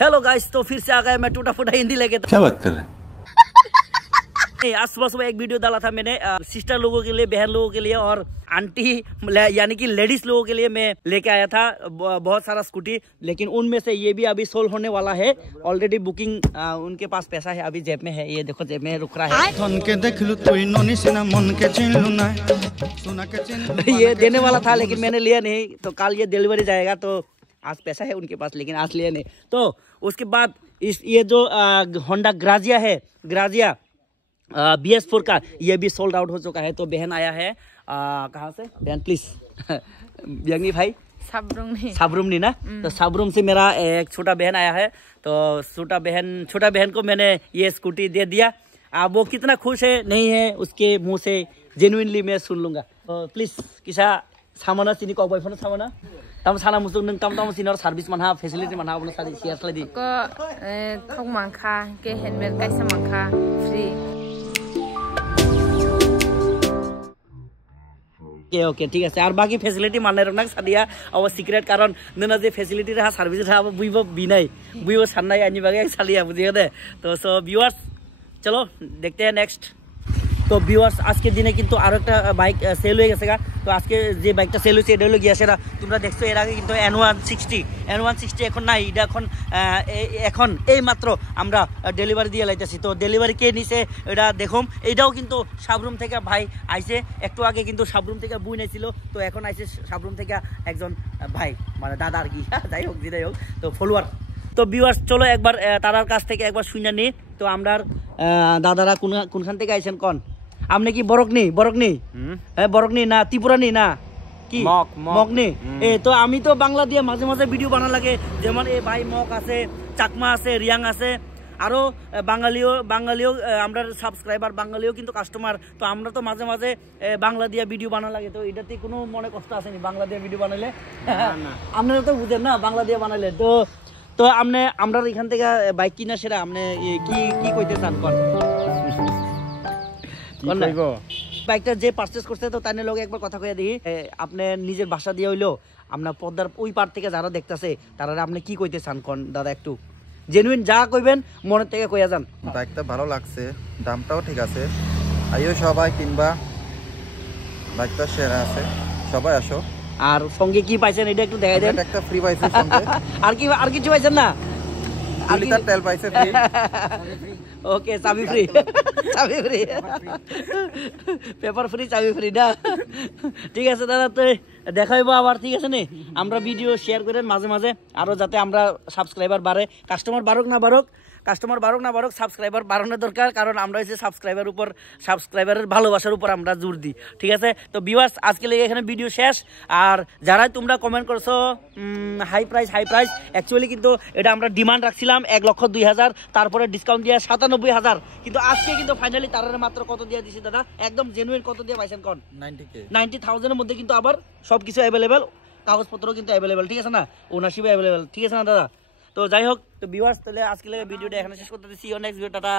Hello guys, तो फिर से आ गया मैं टूटा फूटा हिंदी लेके। क्या बात कर रहे हैं? आज सुबह सुबह एक वीडियो डाला था मैंने सिस्टर लोगों के लिए, बहन लोगों के लिए और आंटी यानी कि लेडीज लोगों के लिए मैं लेके आया था बहुत सारा स्कूटी। लेकिन उनमें से ये भी अभी सोल्ड होने वाला है। ऑलरेडी बुकिंग उनके पास पैसा है, अभी जेब में है, ये देखो जेब में रुक रहा है। ये देने वाला था लेकिन मैंने लिया नहीं, तो कल ये डिलीवरी जाएगा, तो आज पैसा है उनके पास लेकिन आज लिया नहीं। तो उसके बाद ये जो होंडा ग्राजिया है, ग्राजिया BS4 का, ये भी सोल्ड आउट हो चुका है। तो बहन आया है कहाँ से बहन, प्लीज व्यंगी भाई, साबरुमनी ना, तो साबरुम से मेरा एक छोटा बहन आया है। तो छोटा बहन को मैंने ये स्कूटी दे दिया। अब वो कितना खुश है नहीं है उसके मुंह से जेन्युइनली मैं सुन लूंगा। तो प्लीज किसा सामना सिनी को बॉयफ्रेंड सामना तम साना मुसुक नों तम Sinner service Manha facility Manha बनो सारी शेयर खालायदि को थक मांखा के हेलमेट कैसे मांखा फ्री। ओके ठीक है। और बाकी फेसिलिटी मानने रखना सादिया अब सिक्रेट कारण नोना जे फेसिलिटी रहा सर्विस रहा बुइबो बिनाय बुइबो साननाय आनि बागे सालिया बुझियो दे। तो सो व्यूअर्स चलो देखते हैं नेक्स्ट। तो ভিউয়ার্স আজকের দিনে কিন্তু আরো একটা বাইক সেল হয়ে গেছে। তো আজকে যে বাইকটা সেল হয়েছে এটা হলো গিয়া সেটা তোমরা দেখছো এর আগে কিন্তু N160 এখন নাই, এটা এখন এই মাত্র আমরা ডেলিভারি দিয়ে লাইতেছি। তো ডেলিভারি কে নিছে এটা দেখুন। এটাও কিন্তু সাবরুম থেকে ভাই আইছে, একটু আগে কিন্তু সাবরুম থেকে বুই নাইছিল, তো এখন আইছে সাবরুম থেকে একজন ভাই মানে দাদা আর কি, যাই হোক যেটাই হোক, তো ফলোয়ার। তো ভিউয়ার্স চলো একবার তারার কাছ থেকে একবার শুনে নি। তো আমরা দাদারা কোনখান থেকে আইছেন কোন আপনি কি বরকনি হ্যাঁ বরকনি না ত্রিপুরানি না কি মকনি? তো আমি তো বাংলা দিয়ে মাঝে মাঝে ভিডিও বানা লাগে, যেমন এই ভাই মক আছে, চাকমা আছে, রিয়াং আছে, আরো বাঙালিও আমরা সাবস্ক্রাইবার, বাঙালিও কিন্তু কাস্টমার। তো আমরা তো মাঝে মাঝে বাংলা দিয়ে ভিডিও বানা লাগে। তো এটাতে কোনো মনে কষ্ট আসেনি বাংলা দিয়ে ভিডিও বানাইলে? আপনারা তো বুঝেন না বাংলা দিয়ে বানাইলে। তো আমরা এখান থেকে বাইক কিনা সেটা আপনি কি কইতে চান কোন? বাইকটা যে পারচেজ করছে তো তার লগে একবার কথা কইয়া দিই, আপনি নিজের ভাষা দিয়ে হইলো আপনার পদ্মার ওই পার থেকে যারা দেখতেছে তারা আপনি কি কইতে চান কোন দাদা? একটু জেনুইন যা কইবেন মনের থেকে কইয়া যান। বাইকটা ভালো লাগছে, দামটাও ঠিক আছে, আইও সবাই কিনবা, বাইকটা সেরা আছে, সবাই আসো। আর সঙ্গে কি পাইছেন এটা একটু দেখাই দেন। একটা ফ্রি পাইছে সঙ্গে। আর কিছু পাইছেন না? 2 লিটার তেল পাইছে ফ্রি। ওকে চাবি ফ্রি, চাবি ফ্রি, পেপার ফ্রি, চাবি ফ্রি না? ঠিক আছে দাদা, তো দেখাইবো আবার, ঠিক আছে নি? আমরা ভিডিও শেয়ার করেন মাঝে মাঝে আরো, যাতে আমরা সাবস্ক্রাইবার বাড়ে, কাস্টমার বাড়ুক না বাড়ুক, সাবস্ক্রাইবার বাড়ানোর দরকার। কারণ আমরা হচ্ছে সাবস্ক্রাইবারের ভালোবাসার উপর আমরা জোর দিই, ঠিক আছে? তো ভিউয়ার্স আজকে লেগে এখানে ভিডিও শেষ। আর যারা তোমরা কমেন্ট করছো হাই প্রাইস, অ্যাকচুয়ালি কিন্তু এটা আমরা ডিমান্ড রাখছিলাম 1,02,000, তারপরে ডিসকাউন্ট দিয়ে 97,000, কিন্তু আজকে কিন্তু ফাইনালি তারা মাত্র কত দিয়ে দিছি দাদা? একদম জেনুইন কত দিয়ে পাইছেন কোন? 90,000 এর মধ্যে কিন্তু আবার সবকিছু অ্যাভেলেবেল, কাগজপত্র কিন্তু অ্যাভেলেবেল, ঠিক আছে না? ওনারশিপ অ্যাভেলেবেল, ঠিক আছে না দাদা? তো যাই হোক, তো ভিউয়ার্স তাহলে আজকে ভিডিওটা এখানে শেষ করতে দিচ্ছি। Next video, ta-ta.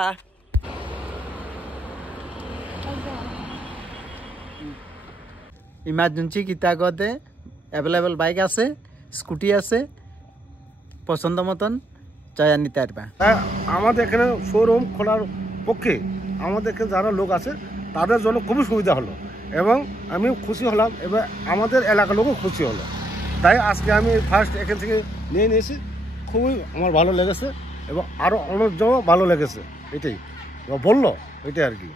ইমার্জেন্সি কিতাগতে অ্যাভেলেবেল বাইক আছে, স্কুটি আছে, পছন্দ মতন চাই নিতে পারবা। আমাদের এখানে শোরুম খোলার পক্ষে আমাদের এখানে যারা লোক আছে তাদের জন্য খুবই সুবিধা হলো এবং আমি খুশি হলাম, এবার আমাদের এলাকার লোকও খুশি হলো। তাই আজকে আমি ফার্স্ট এখান থেকে নিয়েছি, খুবই আমার ভালো লেগেছে এবং আরো অনেকজনও ভালো লেগেছে, এটাই বললো, এটাই আর কি।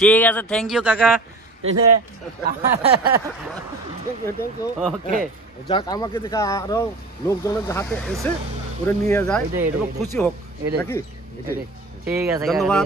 ঠিক আছে, থ্যাংক ইউ কাকা। ওকে, যাক আমাকে দেখা আরো লোকজনের হাতে এসে ওরা নিয়ে যায় এবং খুশি হোক নাকি? ঠিক আছে, ধন্যবাদ।